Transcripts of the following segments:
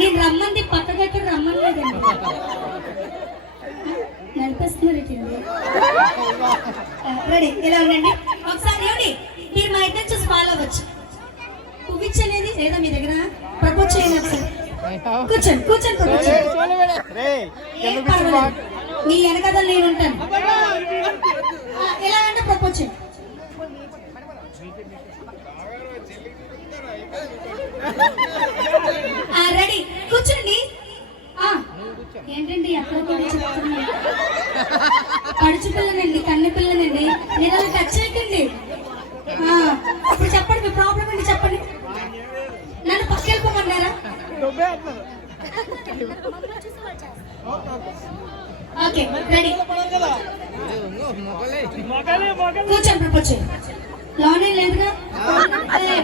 నేను రమ్మంది పక్కగట్టు రమ్మలేదండి, నడిపిస్తున్నారు. రెడీ, ఇలా ఉండండి ఒకసారి. ఏమిటి మీరు మా ఇద్దరు చూసి ఫాలో అవ్వచ్చు. పువ్విచ్చనేది లేదా మీ దగ్గర? ప్రపోజ్ చేయండి ఒకసారి. కూర్చోండి కూర్చోండి ప్రపోజ్ చేయండి. మీ వెనకదలు నేను ఉంటాను. ఎలా అంటే ప్రపోజ్ చేయండి. రెడీ, కూర్చోండి. ఏంటండి అట్లా చెప్తున్నా? పడుచు పిల్లనండి, కన్ను పిల్లనండి, నేను అలా టచ్ చేయకండి. ఇప్పుడు చెప్పండి మీ ప్రాబ్లం ఏంటి చెప్పండి. నన్ను పక్కెళ్ళిపోమన్నారా? ఓకే రెడీ, కూర్చోండి ప్రపోజ్ చేయండి. లోనే లేదుగా,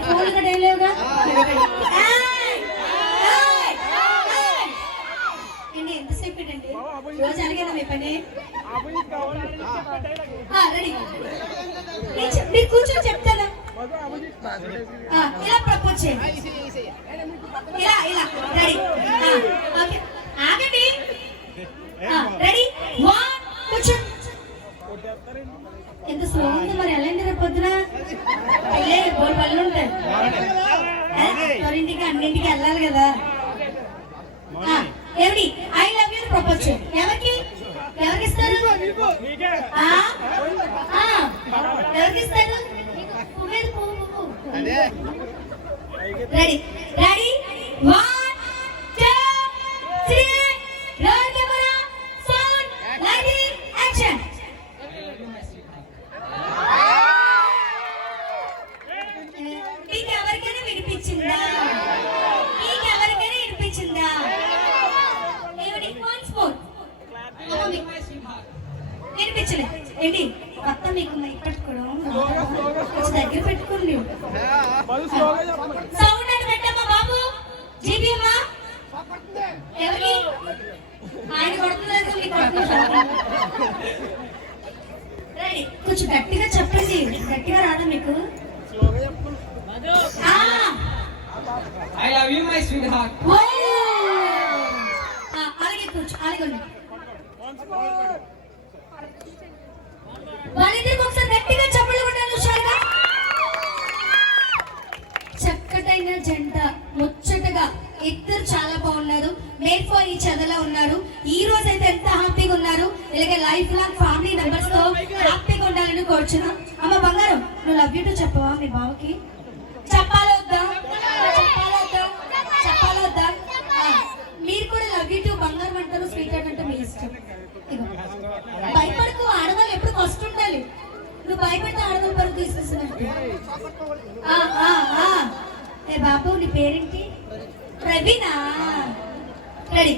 ఫోన్ కూడా ఏం లేవుగా. ఎంతసేపు అండి రోజు అడిగేదా మీ పని? రెడీ, మీరు కూర్చొని చెప్తాను. ఇలా ప్రపోజ్ చేయండి. ఇలా ఇలా రెడీ. ఓకే ఆగండి. రెడీ, కూర్చోండి. ఎంత స్లో ఉంది మరి. ఎలా అయింది రేపు పొద్దున? బోర్ పళ్ళు ఉంటాయి, ఇంటికి అన్నింటికి వెళ్ళాలి కదా. ఎవరి ఐ లవ్ యూ ప్రపోజ్ చేయండి. ఎవరికి ఎవరికి ఇస్తారు? ఎవరికి ఇస్తారు? Ready ready, 1 2 3 roll camera sound lighting action. మీకు ఎవరికైనా వినిపించిందా? మీకు ఎవరికైనా వినిపించిందా? వినిపించలేదు ఏంటి? మొత్తం మీకు ఇప్పటికి కూడా దగ్గర పెట్టుకోండి. సౌండ్ అని పెట్టమ్మా బాబు. జీబీమా ఎవరికి? ఆయన కొడుతున్నారు. రెడీ, కొంచెం గట్టిగా చెప్పండి. గట్టిగా రాదా మీకు? I love you my sweetheart. అలాగే కూర్చో, అలాగే వాళ్ళిద్దరికి ఒకసారి గట్టిగా చెప్పలు కొట్టాను. హుషారుగా. చక్కటైన జంట, ముచ్చటగా ఇద్దరు చాలా బాగున్నారు. మేడ్ ఫర్ ఈచ్ అదర్ లా ఉన్నారు. ఈ రోజు అయితే ఎంత హ్యాపీగా ఉన్నారు. ఇలాగే లైఫ్ లాంగ్ ఫ్యామిలీ మెంబర్స్ తో హ్యాపీగా ఉండాలని కోరుచున్నా. అమ్మ బంగారం, నువ్వు లవ్ యూ టు చెప్పవా మీ బావకి? చెప్పాలి వద్దా? చెప్పాలి వద్దా? చెప్పాలి వద్దా? మీరు కూడా లవ్ యూ టు బంగారం అంటారు, స్వీట్ హార్ట్ అంటే మీ ఇష్టం. భయపడకు, ఆడవాళ్ళు ఎప్పుడు ఫస్ట్ ఉండాలి. నువ్వు భయపడితే ఆడవాళ్ళు పరుగు తీసేసినట్టు. ఏ బాబు నీ పేరేంటి? ప్రవీణా. రెడీ,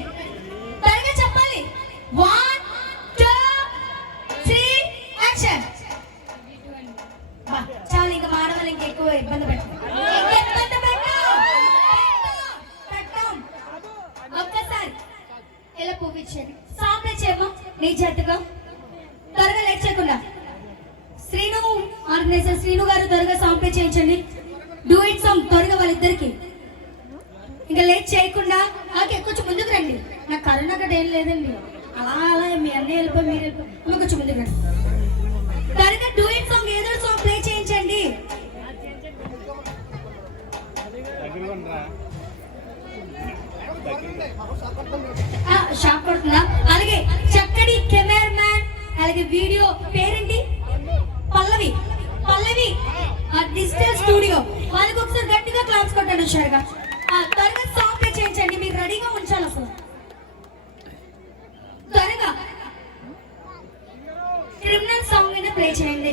త్వరగా చెప్పాలి. 1 2 3 యాక్షన్. చాలు, ఇంకా ఆడవాళ్ళు ఇంకెక్కువ ఇబ్బంది పెట్టాం. ఒక్కసారి ఇలా పువ్వించండి. సాంగ్ చేయమా నీ చేతిగా. త్వరగా లేట్ చేయకుండా శ్రీను ఆర్గనైజర్ శ్రీను గారు త్వరగా సాంగ్ ప్లే చేయించండి. డూ ఇట్ సాంగ్ త్వరగా వాళ్ళిద్దరికి. ఇంకా లేట్ చేయకుండా. ఓకే కొంచెం ముందుకు రండి. నాకు కరోనా గడ్డ ఏం లేదండి. అలా అలా మీ అన్నీ వెళ్ళిపోయి మీరు వెళ్ళిపోయి కొంచెం ముందుకు రండి. త్వరగా డూ ఇట్ సాంగ్ ఏదో సాంగ్ ప్లే చేయించండి. షాక్ కొడుతుందా? అలాగే చక్కటి కెమెరా మ్యాన్, అలాగే వీడియో పేరేంటి? పల్లవి. పల్లవి డిజిటల్ స్టూడియో. వాళ్ళకి ఒకసారి గట్టిగా క్లాప్స్ కొట్టాను. హుషారుగా త్వరగా సాంగ్ ప్లే చేయించండి. మీరు రెడీగా ఉంచాలి. అసలు త్వరగా క్రిమినల్ సాంగ్ మీద ప్లే చేయండి.